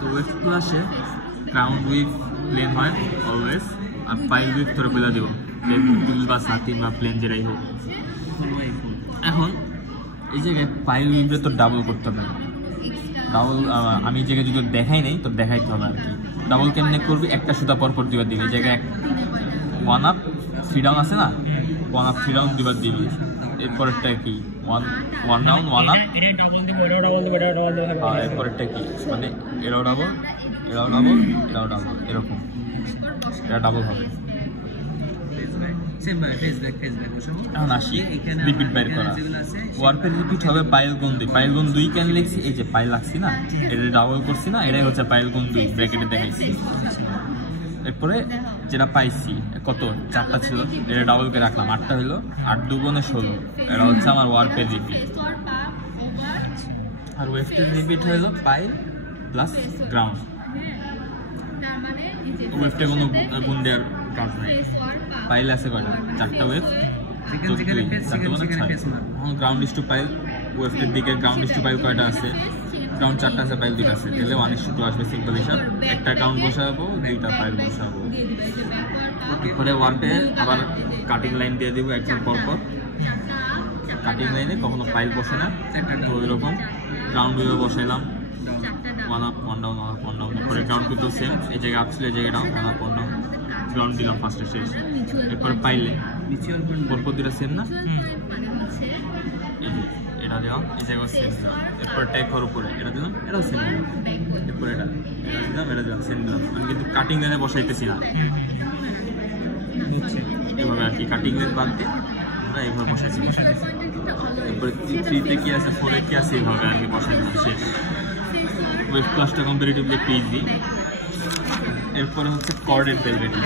তো ওয়েভ ক্লাসে ground with plane হয় অলওয়েজ, আর পাইল উইথ তোর বেলা দেবো প্লেন টুল বা সাতিন বা প্লেন যেটাই হোক। এখন এই জায়গায় পাইল উইথে তোর ডাবল করতে হবে। ডাবল আমি এই জায়গায় যদি দেখাই নেই তোর দেখাইতে হবে আর কি। ডাবল কেমনে করবি, একটা সুতা পরপর দিবার দিবি। এই জায়গায় 1 আপ 3 ডাউন আছে না, 1 আপ 3 ডাউন দিবার দিবি। এরপরেরটা কি 1 ডাউন 1 আপ, আর এরপরেরটা কি মানে এরাও ডাবল এরাও ডাবল এরাও ডাবল, এরকম এটা ডাবল হবে। এখন আসি রিপিট বাইর করা। ওয়ার্পের রিপিট হবে পাইল গুণ 2। পাইল গুণ 2 কেন লিখছি, এই যে পাইল লাগছি না, এটা ডাবল করছি না, এটাই হচ্ছে পাইল গুণ 2 ব্র্যাকেটে দেখাইছি। এরপরে যেটা পাইছি কত 4টা ছিল, এটা ডাবলকে রাখলাম, 8টা হলো, 8 2 গুণে 16, এটা হচ্ছে আমার ওয়ার্পের রিপিট। আর ওয়েভের রিপিট হলো পাইল প্লাস গ্রাউন্ড। ওয়েভটা কোনো গুণ দেওয়ার কাজ নাই। পাইল আছে কয়টা, 4টা ওয়েভ, এখন গ্রাউন্ড ইস টু পাইল। ওয়েভের দিকে গ্রাউন্ড ইস টু পাইল কয়টা আছে, গ্রাউন্ড 4টা আছে, পাইল 2টা আছে, তাহলে 1:2 আসবে সিম্পল হিসাব। একটা গ্রাউন্ড বসাবো, 2টা পাইল বসাবো। এরপরে ওয়ার্পে আবার কাটিং লাইন দিয়ে দেবো একদম পরপর। কাটিং লাইনে কখনো পাইল বসে না, তো এরকম গ্রাউন্ড ওয়েভে বসাইলাম 1 আপ 1 ডাউন 1 আপ 1 ডাউন। এরপরে গ্রাউন্ড কিন্তু সেম, এই জায়গায় আপ ছিল, এই জায়গায় ডাউন 1 আপ 1 ডাউন, গ্রাউন্ড দিলাম ফার্স্টে শেষ। এরপরে পাইলে পরপর 2টা সেম না, এটা দিলাম, এই জায়গায় সেম দিলাম। এরপরে ট্যাগ হওয়ার উপরে এটা দিলাম, এটাও সেম দিলাম। এরপরে এটা দিলাম, এটা দিলাম, সেম দিলাম। আমি কিন্তু কাটিং লাইনে বসাইতেছি না, এভাবে আর কি কাটিং লাইন বাদ দিয়ে আমরা এইভাবে বসাইছি। এরপরে 3-তে কি আছে 4-এ কি আছে এইভাবে আর কি বসাই দিচ্ছি, শেষ। ওয়েভ ক্লাসটা কম্পারেটিভলি একটু ইজি। এরপরে হচ্ছে কর্ডের ডেরিভেটিভ।